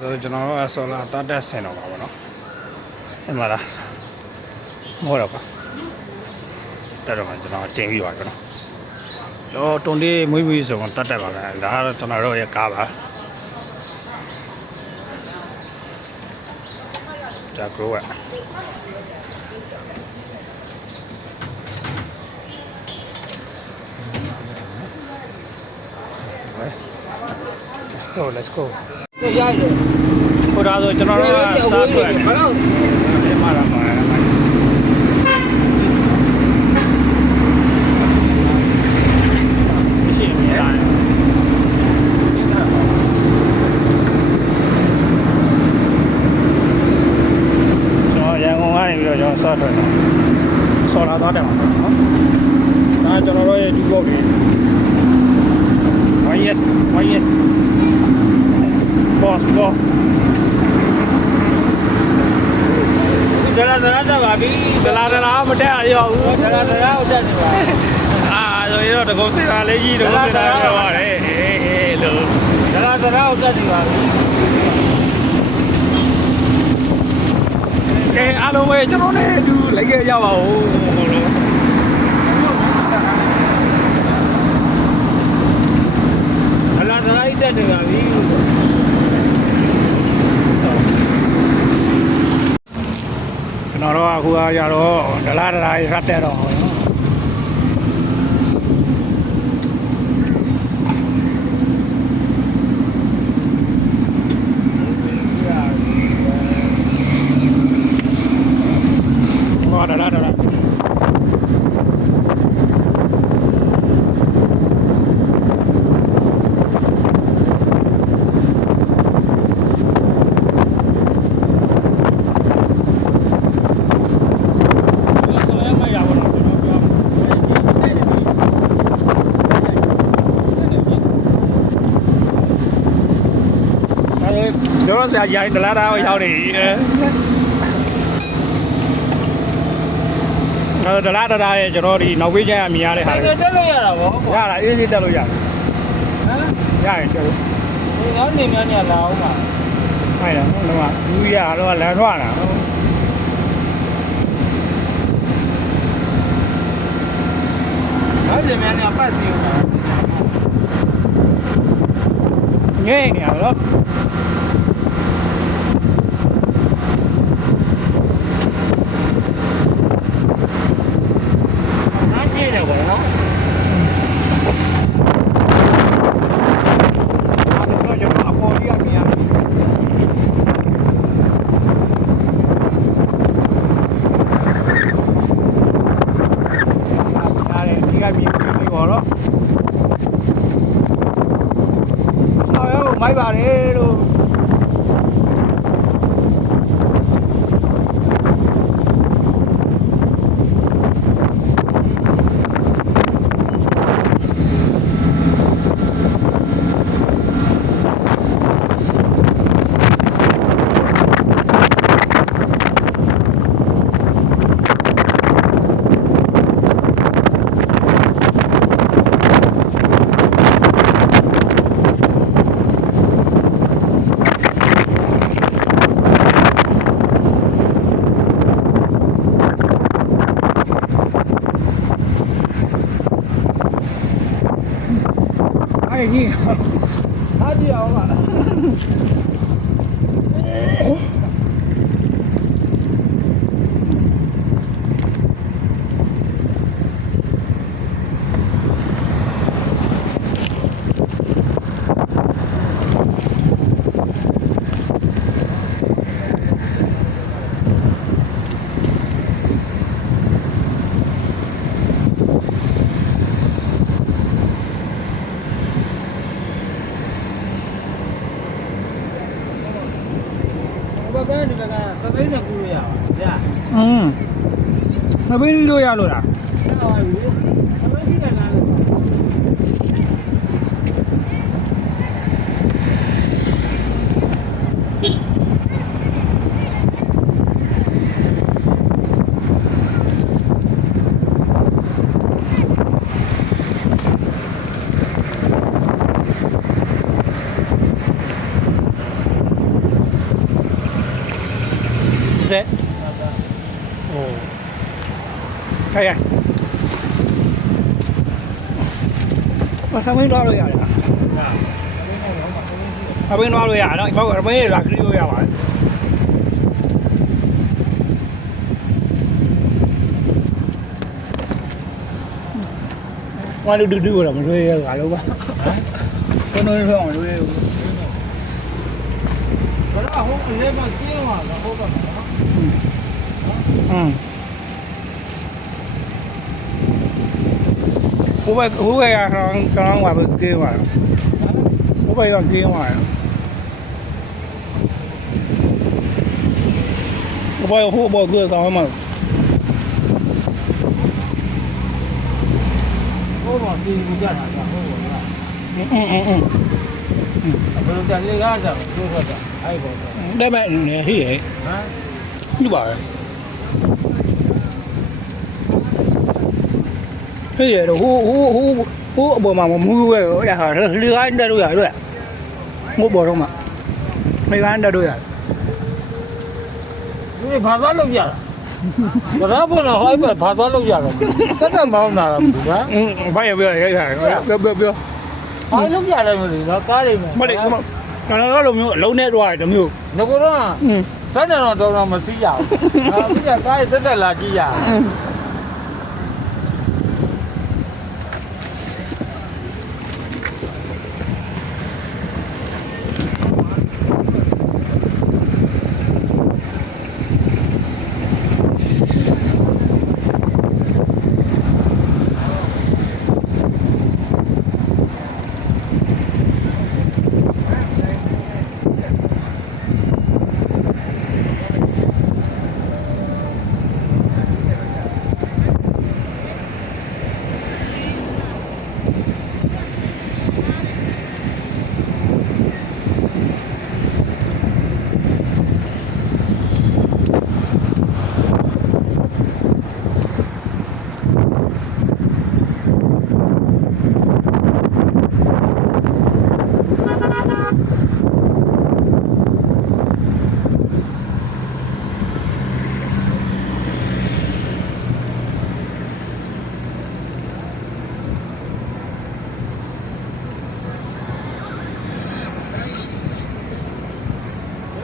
ဆိုကျွန်တော်တို့ဆောလာတတ်တက်ဆင်တော့ပါဗောနော်အဲ့မှာလားမဟုတ်တော့ပါတက်တော့မှကျွန်တော်တင်ပြီးပါကျွန်တော်တွန်လေးမွေးမွေးဆိုတော့တတ်တက်ပါပဲဒါကတော့ကျွန်တော်တို့ရဲ့ကားပါဒါကရော Let's go. ရတယ်ဟိုဒါဆိုကျွန်တော်တို့စားထွက်တယ်ဘာလို့ဒီမှာလာပါမရှိဘူးလားကျွန်တော်ရန်ကုန်ကနေပြီးတော့ကျွန်တော်စားထွက်တယ်ဆော်လာသွားတယ်မှာနော်ဒါကျွန်တော်တို့ရဲ့ဒီဘောက်ကြီး yes boss ဒလာတက်ပါပြီဒလာမတက်ရရောဘူး ဒလာကိုတက်နေပါဆိုရင်တော့တကုတ်စစ်သားလေးကြီးတကုတ်စစ်သားပြောပါတယ်ဟေးလို့ဒလာကိုတက်နေပါပြီကဲအားလုံးပဲကျွန်တော်နဲ့အတူလိုက်ခဲ့ကြပါဦးဒလာတက်နေပါပြီကျွန်တော်တို့အခုအားရတော့ဒလာရတ်တဲ့တော့ကျွန်တော်ဆရာကြီးဒလာကိုရောက်နေဒလာရဲ့ကျွန်တော်ဒီနောက်ဝေးချမ်းမြင်ရတဲ့ဟာတက်လို့ရတာဗောရတာအေးအေးတက်လို့ရတယ်ဟမ်ရရင်တက်လို့ငါနေများလာအောင်ပါဟဲ့လားတော့လူရတော့လမ်းထွက်တာငါနေများပတ်စီဦးငဲ့နေရတော့မိုက်ပါတယ်လို့哎，你，他掉了。မပေးလို့ရလို့လား โอ้ใช่ไงมาทำให้รอเลยอ่ะทำให้รอเลยอ่ะเนาะเพราะไม่ได้รักที่ด้วยอ่ะว่าดูดูๆหรอมันด้วยอะไรรู้ป่ะก็น้อยเท่ามันด้วย ဘယ်တော့ဟိုအလဲမှာကျင်းသွားတာဟုတ်ပါ့မလား ဟိုဘက်ကကောင်းပါပဲကင်းပါဟိုဘက်ကကင်းပါဟိုဘက်ကကောင်းမှာ ဟိုမှာစီဘူးကြတာကဟုတ်ပါလားဘယ်လိုတန်လေးကားတာဆိုတော့အဲ့ပေါ်တော့ ได้ไหมเนี่ยเฮ้ย ဟမ် นี่ป่ะเฮ้ยโหบ่มามูเว้ยอย่าหาเรืออันได้ด้วยอ่ะด้วยงบบ่တော့มาไม่กันได้ด้วยอ่ะ ဒီဘာသာလောက်ရတာဘာသာပေါ်တော့ဟိုဘက်ဘာသာလောက်ရတာတက်တက်မောင်းတာလားဘူးကွာ ဘာရပြောရပြော ဘာလောက်ရတယ်မလို့တော့ကားတွေမှာ မလေးကျွန်တော်တို့လိုမျိုးအလုံးနဲ့တွားတယ်တမျိုး ငကိုတော့စက်တယ်တော့တော့မသိရဘူးအခုကကားတွေတက်တက်လာကြည့်ရ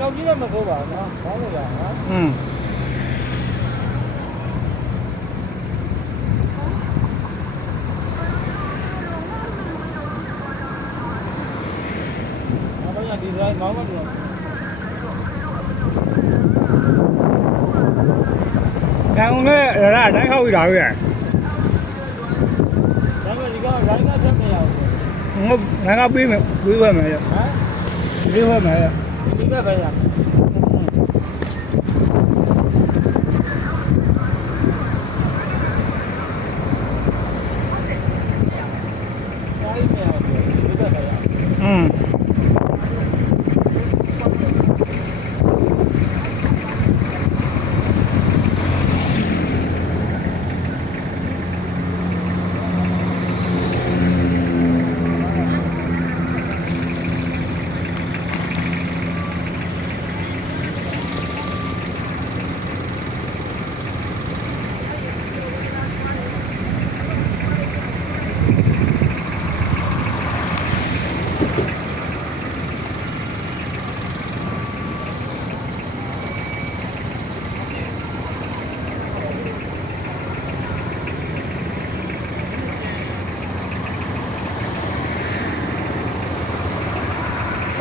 လောက်ကြီးတော့မဆိုးပါဘူးနော်ဘာလို့လဲနော်ဘာလို့ဒီဇိုင်းမောင်းမလို့ကောင်နဲ့ဒါတိုင်းခောက်ပြီးတာပဲ ဒါပေမဲ့ဒီကရိုင်းကချက်မရဘူး ငါကပေးမယ်ပေးပါမယ် ဟမ် ပေးပါမယ် ဒီဘက်ပဲရ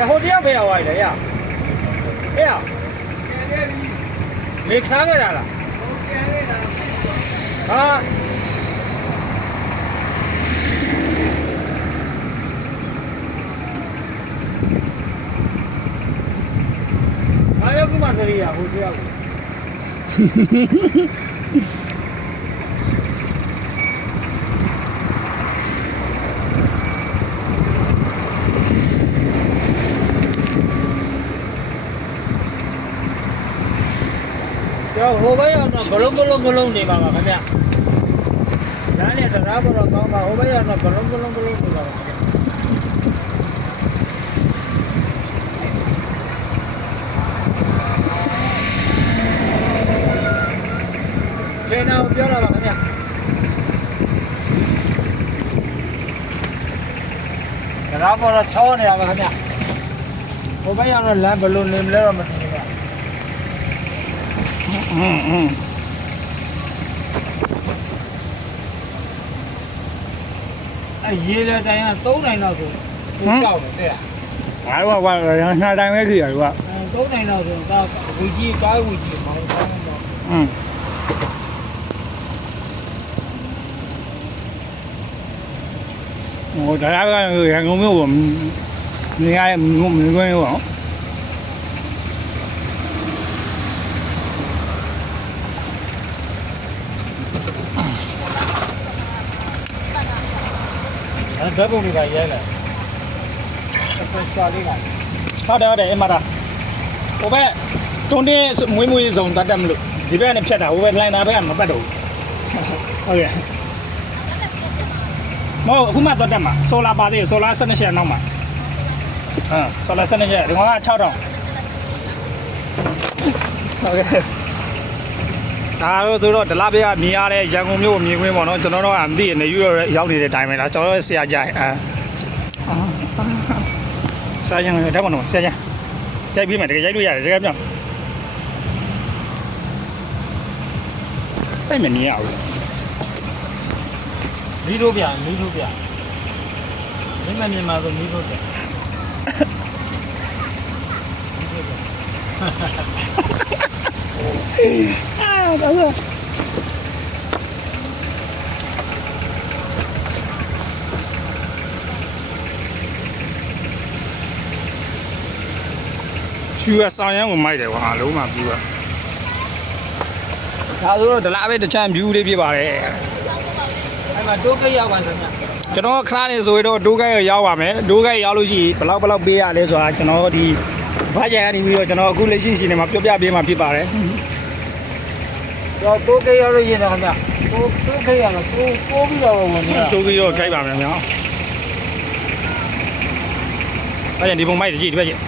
ဟိုတရားဖေးရဝိုင်းလေရဟဲ့မေခါကြတာလားဟာအားရကမှသတိရဟိုတရားကိုဟိုဘက်ရောက်တော့ဂလုံးနေပါပါခင်ဗျာ။ဒါနဲ့တရားပေါ်တော့ကောင်းပါဟိုဘက်ရောက်တော့ဂလုံးနေပါပါခင်ဗျာ။ ကိုပြောတာပါခင်ဗျာဒါပေါ်တော့ချောနေတာပါခင်ဗျာဟိုဘက်ရောက်တော့လမ်းဘယ်လိုနေမလဲတော့မသိဘူးဗျာရေးတဲ့တိုင်းက3နိုင်တော့ဆိုကြောက်တယ်တဲ့ ငါတို့ကနှစ်တိုင်းပဲကြည့်ရကွာ 3နိုင်တော့ဆိုတော့ဝီကြီးကားဝီကြီးမောင်းတော့တော့ ဟိုဒါကရန်ကုန်မြို့ကနေရာမြို့မြင်းခွင်းရော ဓာတ်ပုံတွေကရဲလာဆက်စားလေးက ဟုတ်တယ်အမတာဟိုဘက်တွန်းတင်းမွေးစုံတတ်တယ်မလို့ဒီဘက်နဲ့ဖြတ်တာဟိုဘက်လိုင်းတာဘက်ကမပတ်တော့ဘူးဟုတ်ကဲ့မဟုတ်အခုမှတော့တက်မှာဆိုလာပါသေးဆိုလာ12ချက်နောက်မှာဆိုလာ12ချက်ဒီကောင်က6000ဟုတ်ကဲ့ဒါတော့ဆိုတော့ဒလားဘေးကမြင်ရတဲ့ရန်ကုန်မြို့မြင်ခွင့်ပေါ့နော်ကျွန်တော်တို့ကမသိနေယူရောက်နေတဲ့အတိုင်းပဲလားကျွန်တော်တို့ဆရာကြိုင်ဆရာကြိုင်တက်ပါတော့ဆရာကြိုင်ရိုက်ပြီးမယ်တကယ်ရိုက်လို့ရတယ်တကယ်ပြောအဲ့မနေရဘူး မီးတို့ပြမီးတို့ပြမင်းမမြင်မှာဆိုမီးတို့ပြဒါဆိုချူရဆောင်ရန်ကိုမိုက်တယ်ကွာလုံးဝပြီးတော့ဒါဆိုတော့ဒလားပဲတချမ်း view လေးပြပါတယ် အဲ့မှာတိုးကိတ်ရောက်ပါဆိုည ကျွန်တော်ခဏနေဆိုရင်တော့ဒိုးကိုက်ရောက်ပါမယ်ဒိုးကိုက်ရောက်လို့ရှိရင်ဘလောက်ပေးရလဲဆိုတာကျွန်တော်ဒီဘာကြံကနေပြီးတော့ကျွန်တော်အခုလက်ရှိနေမှာပြောပြပေးမှာဖြစ်ပါတယ် တော့တိုးကိတ်ရောက်လို့ရင်တော့ခင်ဗျတိုးကိတ်ရတော့ပိုးပြီးတော့ဝင်နေတာ ဒိုးကြီးတော့ခိုက်ပါမယ်မြောင်အဲ့ဒီပုံမိုက်တကြည့်ဒီဘက်ကြည့်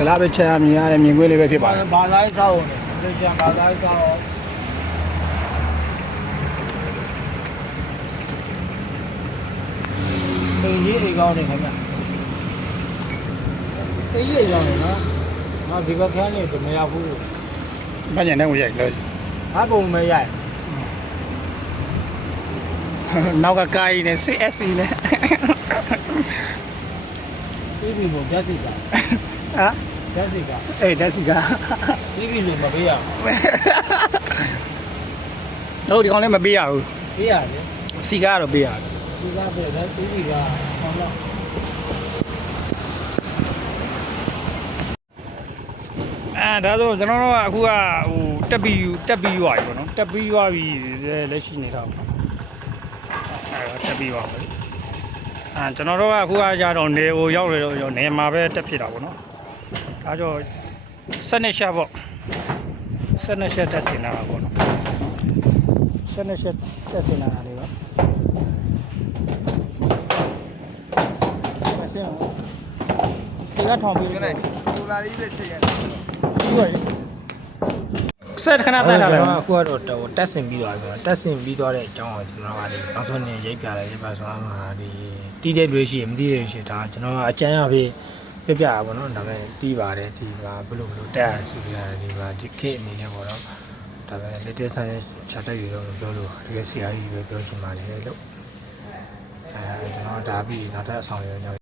ဒလားပဲချမ်းမြင်ရတဲ့မြင်ကွင်းလေးပဲဖြစ်ပါတယ် ဘာသာရေးဆောက်တယ်ဒီကျန်ဘာသာရေးဆောက်တေးကြီးအိမ်ကောင်းနေခင်ဗျတေးကြီးအိမ်ကောင်းနေနော်ငါဒီဘက်ခန်းလေးမရောက်ဘူး ။ဘာညနေကိုရိုက်လို့ ငါပုံမရိုက် နောက်ကကိုင်းနဲ့ CSC နဲ့ ပြီးပြီမို့ပြတ်စီက ဟမ် ပြတ်စီက အေးတက်စီက ပြီးပြီလို့မပေးရဘူး တို့ဒီကောင်လည်းမပေးရဘူး ပေးရတယ် စီကတော့ပေးရတယ် ဒီကပေးတယ်ပြီးပြီကဆောင်းတော့ ဒါဆိုကျွန်တော်တို့ကအခုကဟိုတက်ပြီးရွာပြီပေါ့နော်တက်ပြီးရွာပြီလက်ရှိနေတာပေါ့တက်ပြီးရွာပြီကျွန်တော်တို့ကအခုကကြတော့နေကိုရောက်နေတော့နေမှာပဲတက်ဖြစ်တာပေါ့နော်ဒါကြောင့်12ချက်ပေါ့12ချက်တက်စင်လာတာပေါ့နော်12ချက်တက်စင်လာတာလေးပေါ့တက်စင်လာဒီကထောင်ပြီးနေဆိုလာလေးပဲချိန်ရတယ်ပြီးတော့ဆက်ခဏတက်လာတယ်အခုကတော့တက်ဆင်ပြီးသွားပြီတက်ဆင်ပြီးသွားတဲ့အကြောင်းကိုကျွန်တော်ကနောက်ဆုံးနေရိပ်ပြတယ်ရိပ်ပါဆိုတော့ဒီတီးတဲ့တွေရှိမတီးတဲ့ရှိဒါကျွန်တော်ကအကျန်းအဖြစ်ပြပြတာပေါ့နော်ဒါပေမဲ့တီးပါတယ်ဒီပါဘလို့တက်ရစီရတယ်ဒီပါဒီခေတ်အနေနဲ့ပေါ့နော်ဒါပေမဲ့ latest ဆိုင်ချတက်ယူတော့ပြောလို့တကယ်ဆရာကြီးပဲပြောချင်ပါတယ်လို့ကျွန်တော်ဒါပြီးနောက်ထပ်အဆောင်ရ